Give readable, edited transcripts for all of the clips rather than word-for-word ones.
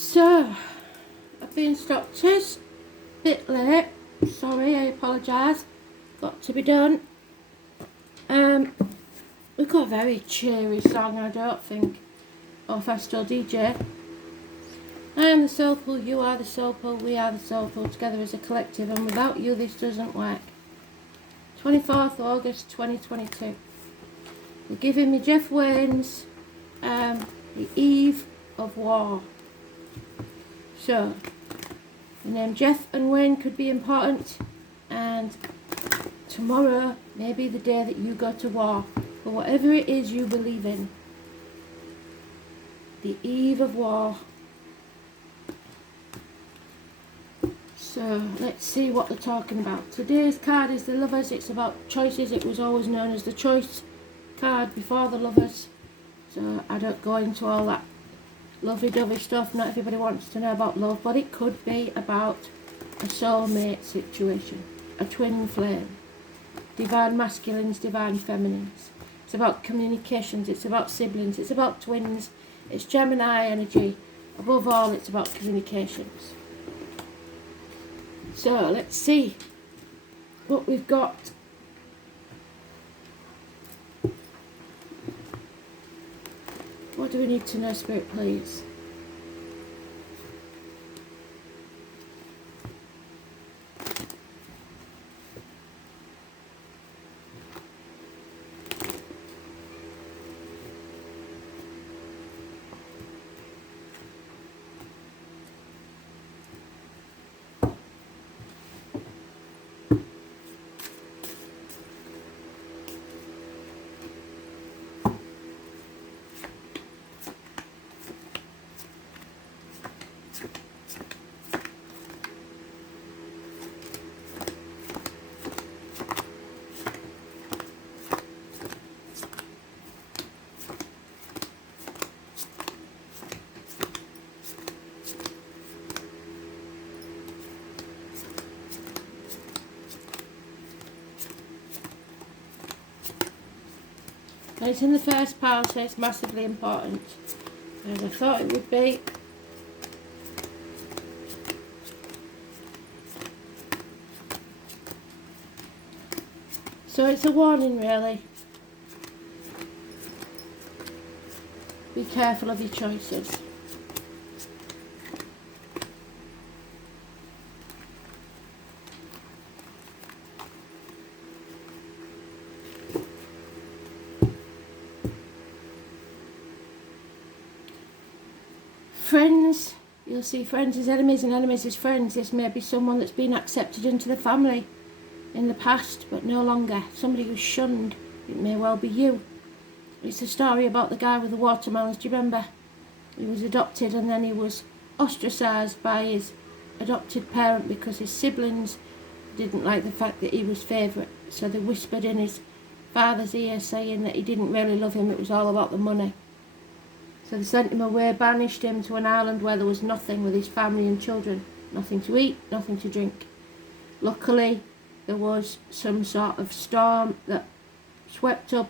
So, I've been doctors, bit late, sorry, I apologise, got to be done. We've got a very cheery song, I don't think, off Astro DJ. I am the soul pool, you are the soul pool, we are the soul pool, together as a collective, and without you this doesn't work. 24th August 2022. They're giving me Jeff Wayne's The Eve of War. So, the name Jeff and Wayne could be important, and tomorrow may be the day that you go to war for whatever it is you believe in. The eve of war. So let's see what they're talking about. Today's card is the Lovers. It's about choices. It was always known as the choice card before the Lovers. So I don't go into all that lovey-dovey stuff. Not everybody wants to know about love, but it could be about a soulmate situation, a twin flame, divine masculines, divine feminines. It's about communications, it's about siblings, it's about twins, it's Gemini energy. Above all, it's about communications. So let's see what we've got. What do we need to know, Spirit, please? It's in the first pile, so it's massively important, as I thought it would be. So it's a warning, really. Be careful of your choices. Friends, you'll see friends as enemies and enemies as friends. This may be someone that's been accepted into the family in the past, but no longer. Somebody who's shunned. It may well be you. It's a story about the guy with the watermelons. Do you remember? He was adopted and then he was ostracised by his adopted parent because his siblings didn't like the fact that he was favourite. So they whispered in his father's ear saying that he didn't really love him, it was all about the money. So they sent him away, banished him to an island where there was nothing with his family and children. Nothing to eat, nothing to drink. Luckily, there was some sort of storm that swept up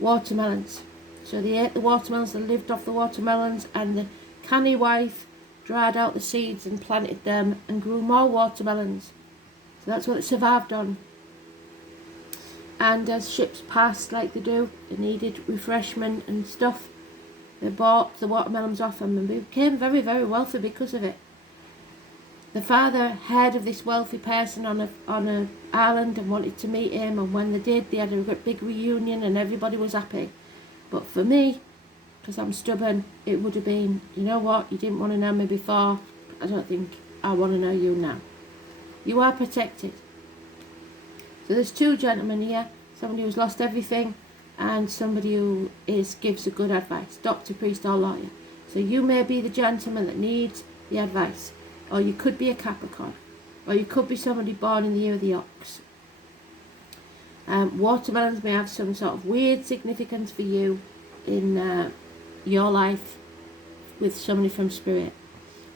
watermelons. So they ate the watermelons, they lived off the watermelons, and the canny wife dried out the seeds and planted them and grew more watermelons. So that's what they survived on. And as ships passed, like they do, they needed refreshment and stuff. They bought the watermelons off them and became very, very wealthy because of it. The father heard of this wealthy person on a island and wanted to meet him, and when they did, they had a big reunion and everybody was happy. But for me, because I'm stubborn, it would have been, you know what, you didn't want to know me before, I don't think I want to know you now. You are protected. So there's two gentlemen here, somebody who's lost everything and somebody who gives a good advice, doctor, priest or lawyer. So you may be the gentleman that needs the advice, or you could be a Capricorn, or you could be somebody born in the year of the ox. Watermelons may have some sort of weird significance for you in your life with somebody from spirit.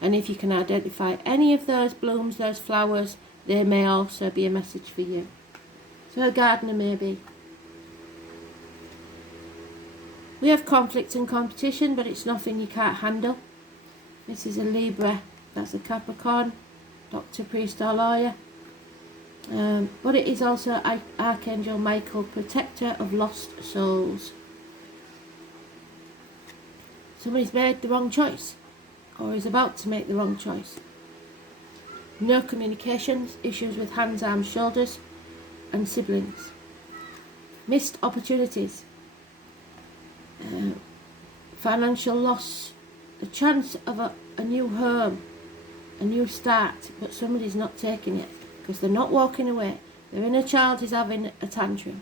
And if you can identify any of those blooms, those flowers, they may also be a message for you. So a gardener maybe. We have conflict and competition, but it's nothing you can't handle. This is a Libra, that's a Capricorn, doctor, priest or lawyer. But it is also Archangel Michael, protector of lost souls. Somebody's made the wrong choice, or is about to make the wrong choice. No communications, issues with hands, arms, shoulders, and siblings. Missed opportunities. Financial loss. The chance of a new home, a new start, but somebody's not taking it because they're not walking away. Their inner child is having a tantrum.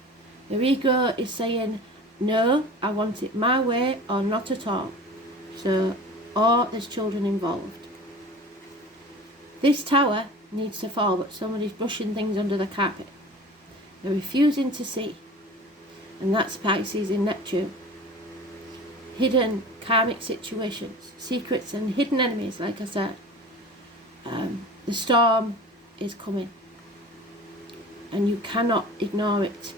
Their ego is saying, no, I want it my way or not at all. So, or there's children involved. This tower needs to fall, but somebody's brushing things under the carpet. They're refusing to see. And that's Pisces in Neptune. Hidden karmic situations, secrets and hidden enemies, like I said. The storm is coming. And you cannot ignore it.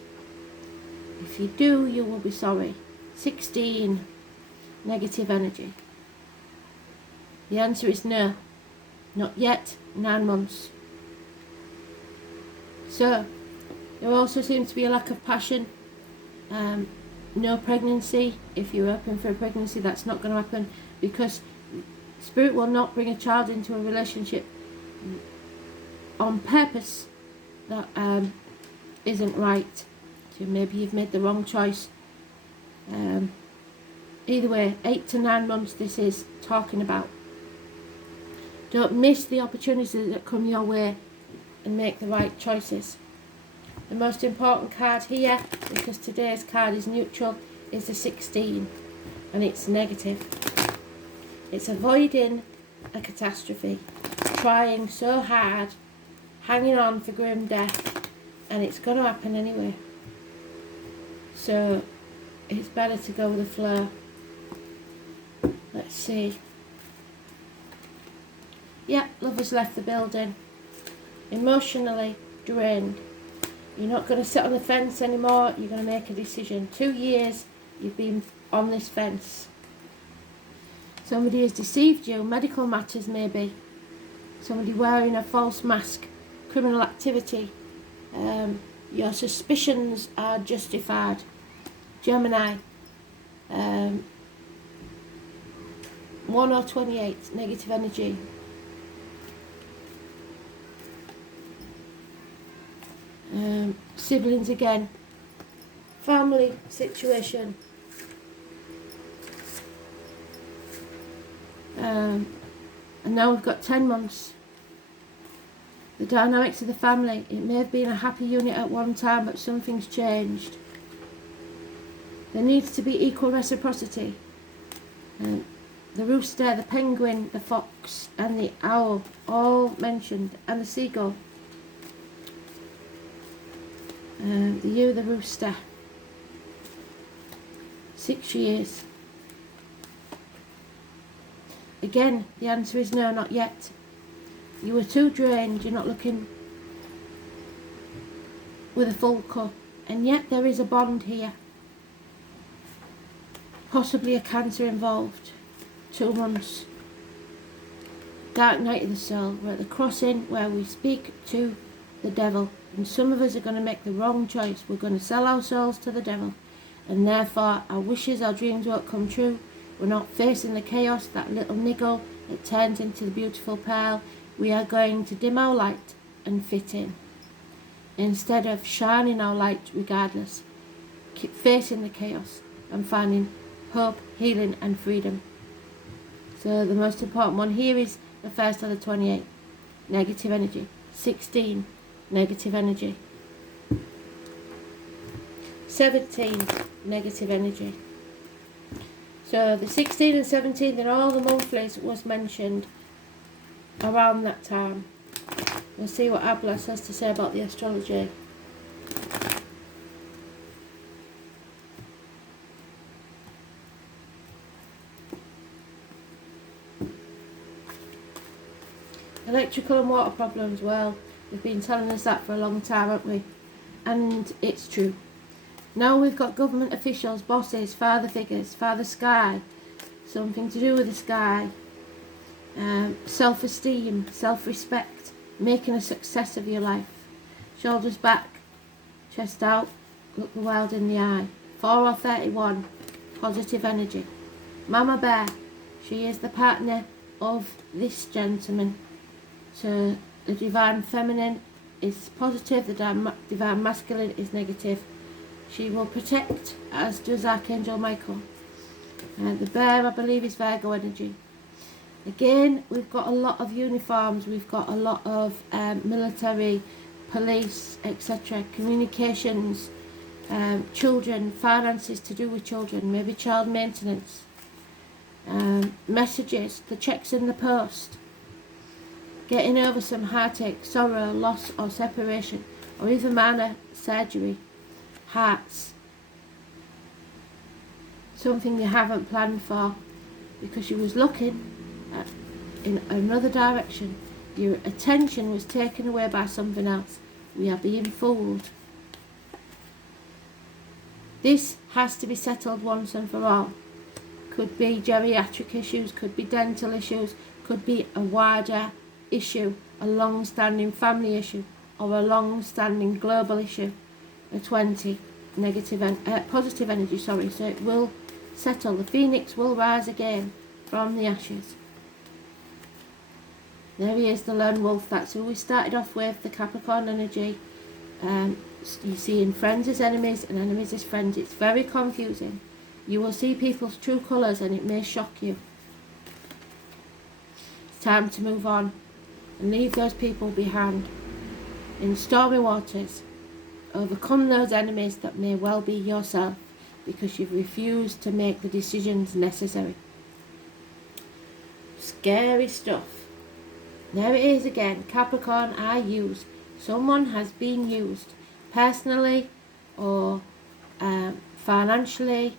If you do, you will be sorry. 16. Negative energy. The answer is no. Not yet. 9 months. So, there also seems to be a lack of passion. No pregnancy. If you're hoping for a pregnancy, that's not going to happen because Spirit will not bring a child into a relationship on purpose that isn't right. So maybe you've made the wrong choice. Either way, 8 to 9 months this is talking about. Don't miss the opportunities that come your way and make the right choices. The most important card here, because today's card is neutral, is the 16, and it's negative. It's avoiding a catastrophe, trying so hard, hanging on for grim death, and it's going to happen anyway. So it's better to go with the flow. Let's see. Yeah, lovers left the building. Emotionally drained. You're not going to sit on the fence anymore. You're going to make a decision. 2 years you've been on this fence. Somebody has deceived you. Medical matters maybe. Somebody wearing a false mask. Criminal activity. Your suspicions are justified. Gemini. 1 or 28. Negative energy. Siblings again. Family situation. And now we've got 10 months. The dynamics of the family. It may have been a happy unit at one time, but something's changed. There needs to be equal reciprocity. The rooster, the penguin, the fox and the owl all mentioned, and the seagull. The rooster. 6 years. Again, the answer is no, not yet. You were too drained, you're not looking with a full cup. And yet there is a bond here. Possibly a cancer involved. 2 months. Dark night of the soul. We're at the crossing where we speak to the devil. And some of us are going to make the wrong choice. We're going to sell our souls to the devil. And therefore our wishes, our dreams won't come true. We're not facing the chaos, that little niggle that turns into the beautiful pearl. We are going to dim our light and fit in. Instead of shining our light regardless. Keep facing the chaos and finding hope, healing and freedom. So the most important one here is the first of the 28. Negative energy. 16. Negative energy. 17. Negative energy. So the 16th and 17th and all the monthlies was mentioned around that time. We'll see what Ablas has to say about the astrology. Electrical and water problems, well, they've been telling us that for a long time, haven't we? And it's true. Now we've got government officials, bosses, father figures, father sky, something to do with the sky, self-esteem, self-respect, making a success of your life. Shoulders back, chest out, look the world in the eye. 4 or 31, positive energy. Mama Bear, she is the partner of this gentleman. So the divine feminine is positive, the divine masculine is negative. She will protect, as does Archangel Michael. The bear, I believe, is Virgo energy. Again, we've got a lot of uniforms, we've got a lot of military, police, etc. Communications, children, finances to do with children, maybe child maintenance, messages, the checks in the post, getting over some heartache, sorrow, loss or separation, or even minor surgery, hearts, something you haven't planned for because you was looking in another direction. Your attention was taken away by something else. We are being fooled. This has to be settled once and for all. Could be geriatric issues, could be dental issues, could be a wider issue, a long-standing family issue, or a long-standing global issue. A 20, positive energy, so it will settle. The phoenix will rise again from the ashes. There he is, the lone wolf. That's who we started off with, the Capricorn energy. You see in friends as enemies and enemies as friends. It's very confusing. You will see people's true colours and it may shock you. It's time to move on and leave those people behind. In stormy waters, overcome those enemies that may well be yourself because you've refused to make the decisions necessary. Scary stuff. There it is again. Capricorn, I used. Someone has been used personally or financially,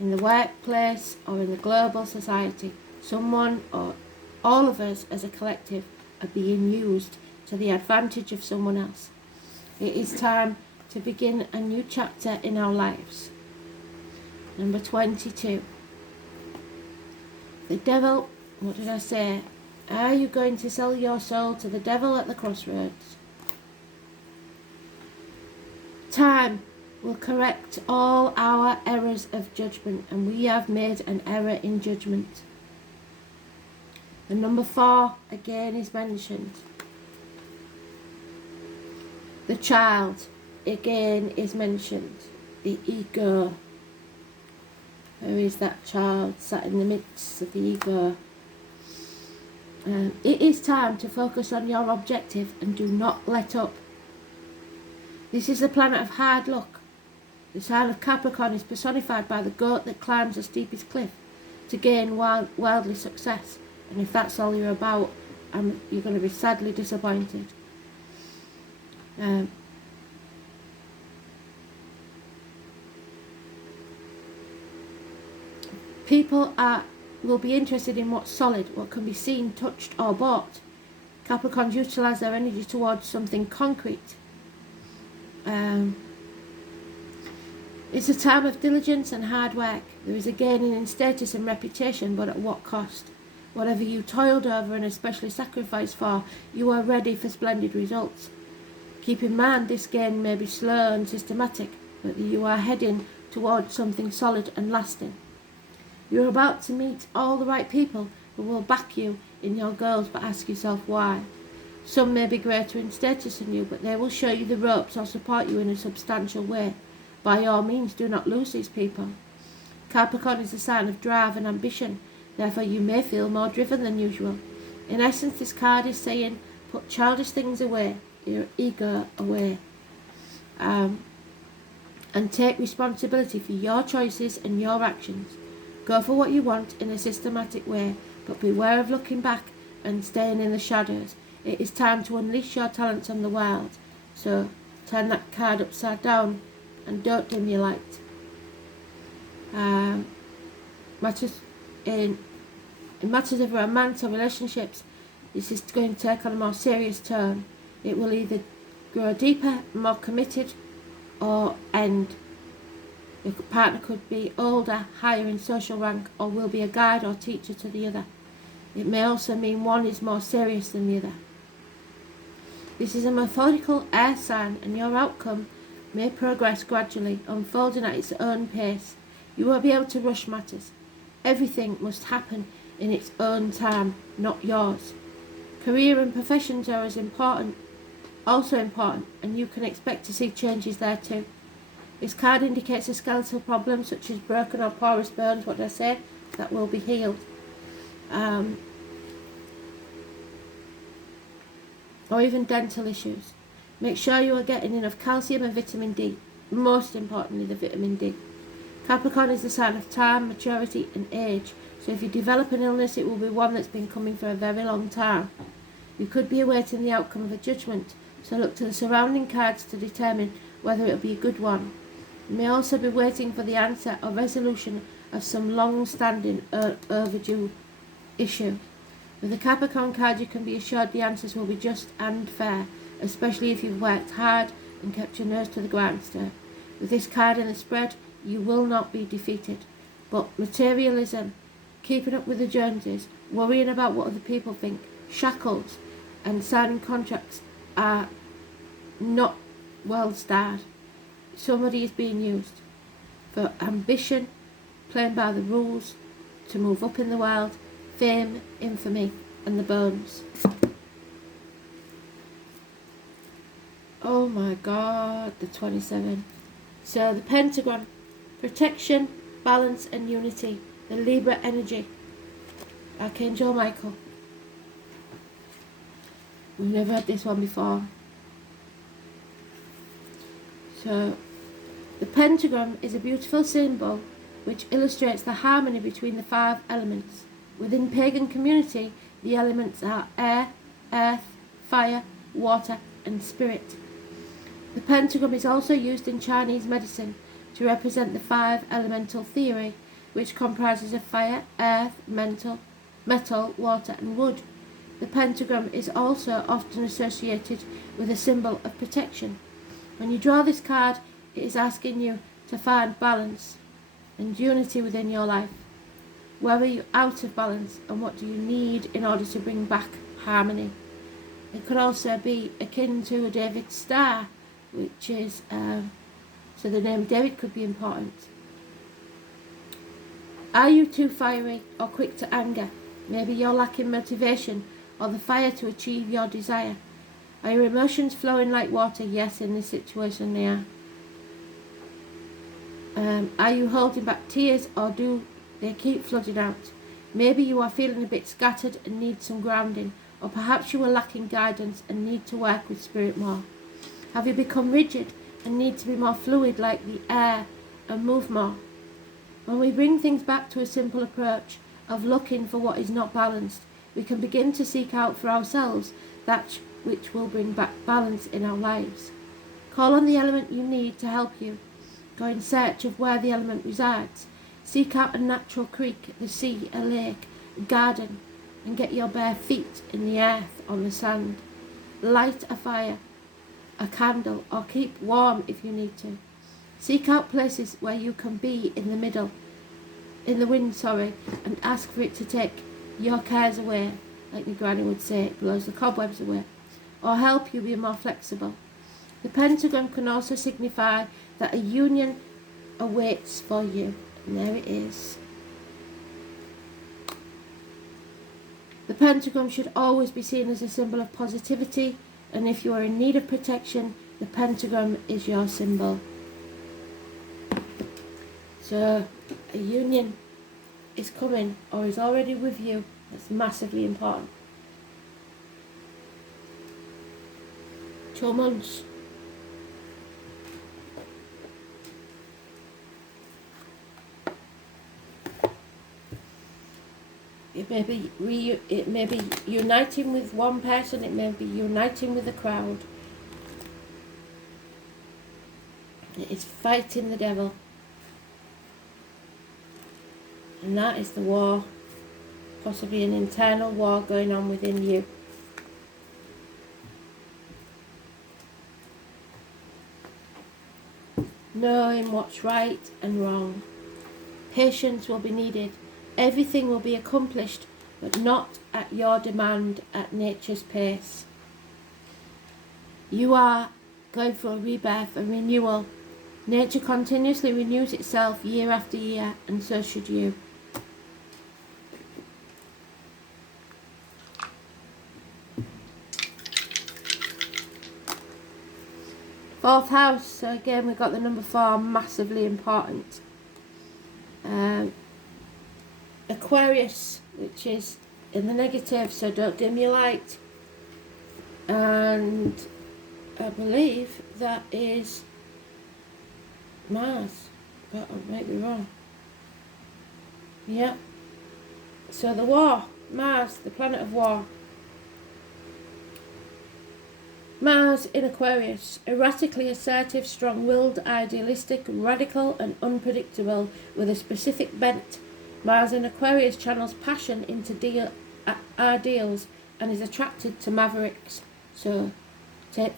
in the workplace or in the global society. Someone or all of us as a collective are being used to the advantage of someone else. It is time to begin a new chapter in our lives. Number 22. The devil, what did I say? Are you going to sell your soul to the devil at the crossroads? Time will correct all our errors of judgment, and we have made an error in judgment. The number 4 again is mentioned. The child again is mentioned. The ego. Where is that child sat in the midst of the ego? It is time to focus on your objective and do not let up. This is the planet of hard luck. The sign of Capricorn is personified by the goat that climbs the steepest cliff to gain worldly success. And if that's all you're about, you're going to be sadly disappointed. People will be interested in what's solid, what can be seen, touched or bought. Capricorns utilise their energy towards something concrete. It's a time of diligence and hard work. There is a gaining in status and reputation, but at what cost? Whatever you toiled over and especially sacrificed for, you are ready for splendid results. Keep in mind this gain may be slow and systematic, but you are heading towards something solid and lasting. You're about to meet all the right people who will back you in your goals, but ask yourself why. Some may be greater in status than you, but they will show you the ropes or support you in a substantial way. By all means, do not lose these people. Capricorn is a sign of drive and ambition, therefore you may feel more driven than usual. In essence, this card is saying, put childish things away, your ego away, and take responsibility for your choices and your actions. Go for what you want in a systematic way, but beware of looking back and staying in the shadows. It is time to unleash your talents on the world. So turn that card upside down and don't dim your light. Matters in matters of romance or relationships, this is going to take on a more serious tone. It will either grow deeper, more committed, or end. Your partner could be older, higher in social rank, or will be a guide or teacher to the other. It may also mean one is more serious than the other. This is a methodical air sign, and your outcome may progress gradually, unfolding at its own pace. You won't be able to rush matters. Everything must happen in its own time, not yours. Career and professions are also important, and you can expect to see changes there too. This card indicates a skeletal problem such as broken or porous bones, what did I say? That will be healed. Or even dental issues. Make sure you are getting enough calcium and vitamin D. Most importantly, the vitamin D. Capricorn is the sign of time, maturity and age. So if you develop an illness, it will be one that's been coming for a very long time. You could be awaiting the outcome of a judgment, so look to the surrounding cards to determine whether it will be a good one. You may also be waiting for the answer or resolution of some long-standing overdue issue. With the Capricorn card, you can be assured the answers will be just and fair, especially if you've worked hard and kept your nose to the grindstone. With this card in the spread, you will not be defeated. But materialism, keeping up with the Joneses, worrying about what other people think, shackles, and signing contracts are not well starred. Somebody is being used for ambition, playing by the rules, to move up in the world, fame, infamy, and the bones. Oh my God, the 27. So the pentagram, protection, balance, and unity. The Libra energy, Archangel Michael. We've never had this one before. So, the pentagram is a beautiful symbol which illustrates the harmony between the 5 elements. Within pagan community, the elements are air, earth, fire, water, and spirit. The pentagram is also used in Chinese medicine to represent the 5 elemental theory, which comprises of fire, earth, metal, water, and wood. The pentagram is also often associated with a symbol of protection. When you draw this card, it is asking you to find balance and unity within your life. Where are you out of balance, and what do you need in order to bring back harmony? It could also be akin to a David star, which is, so the name David could be important. Are you too fiery or quick to anger? Maybe you're lacking motivation or the fire to achieve your desire. Are your emotions flowing like water? Yes, in this situation they are. Are you holding back tears, or do they keep flooding out? Maybe you are feeling a bit scattered and need some grounding, or perhaps you are lacking guidance and need to work with spirit more. Have you become rigid and need to be more fluid like the air and move more? When we bring things back to a simple approach of looking for what is not balanced, we can begin to seek out for ourselves that which will bring back balance in our lives. Call on the element you need to help you. Go in search of where the element resides. Seek out a natural creek, the sea, a lake, a garden, and get your bare feet in the earth, on the sand. Light a fire, a candle, or keep warm if you need to. Seek out places where you can be in the wind, and ask for it to take your cares away, like my granny would say, it blows the cobwebs away, or help you be more flexible. The pentagram can also signify that a union awaits for you, and there it is. The pentagram should always be seen as a symbol of positivity, and if you are in need of protection, the pentagram is your symbol. So, a union is coming or is already with you. That's massively important. 2 months. It may be uniting with one person, it may be uniting with a crowd. It is fighting the devil. And that is the war, possibly an internal war going on within you. knowing what's right and wrong. Patience will be needed. Everything will be accomplished, but not at your demand, at nature's pace. You are going for a rebirth, a renewal. Nature continuously renews itself year after year, and so should you. Fourth house, so again we've got the number 4, massively important. Aquarius, which is in the negative, so don't dim your light. And I believe that is Mars, but I might be wrong. Yeah. So the war, Mars, the planet of war. Mars in Aquarius, erratically assertive, strong-willed, idealistic, radical and unpredictable, with a specific bent. Mars in Aquarius channels passion into ideals and is attracted to mavericks. So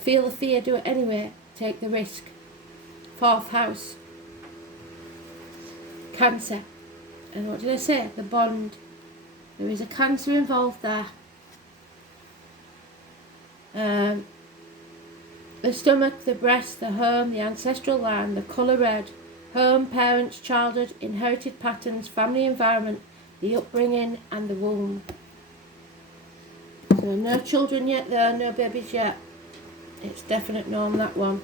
feel the fear, do it anyway, take the risk. Fourth house, Cancer. And what did I say? The bond. There is a Cancer involved there. The stomach, the breast, the home, the ancestral line, the colour red, home, parents, childhood, inherited patterns, family environment, the upbringing and the womb. So no children yet there, no babies yet. It's definite no on that one.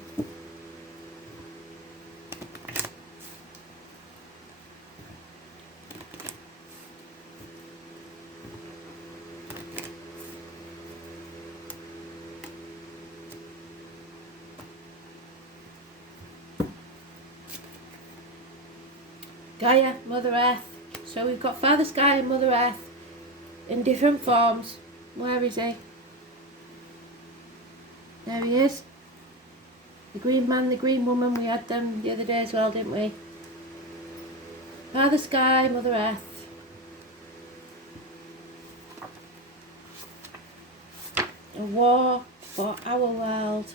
Gaia, Mother Earth. So we've got Father Sky and Mother Earth in different forms. Where is he? There he is. The green man, the green woman, we had them the other day as well, didn't we? Father Sky, Mother Earth. A war for our world.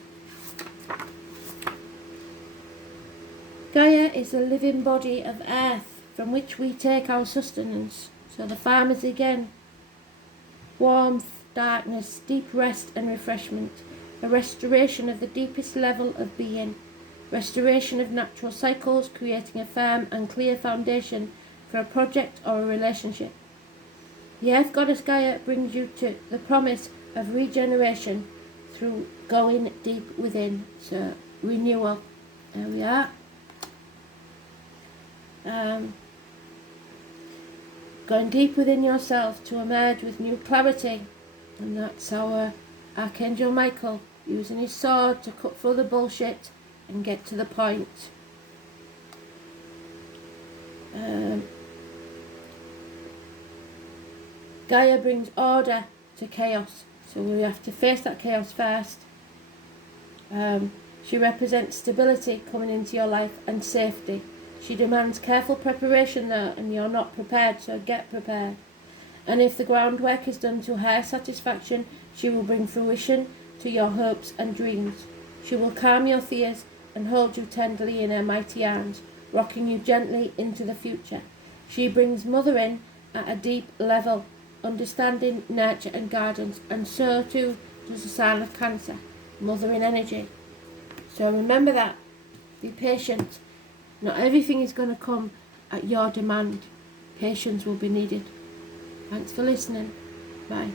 Gaia is the living body of earth from which we take our sustenance. So the farmers again. Warmth, darkness, deep rest and refreshment. A restoration of the deepest level of being. Restoration of natural cycles, creating a firm and clear foundation for a project or a relationship. The earth goddess Gaia brings you to the promise of regeneration through going deep within. So renewal. There we are. Going deep within yourself to emerge with new clarity, and that's our Archangel Michael using his sword to cut through the bullshit and get to the point. Gaia brings order to chaos, so we have to face that chaos first. She represents stability coming into your life and safety. She demands careful preparation though, and you're not prepared, so get prepared. And if the groundwork is done to her satisfaction, she will bring fruition to your hopes and dreams. She will calm your fears and hold you tenderly in her mighty arms, rocking you gently into the future. She brings mother in at a deep level, understanding, nurture and guidance, and so too does the sign of Cancer, mother in energy. So remember that. Be patient. Not everything is going to come at your demand. Patience will be needed. Thanks for listening. Bye.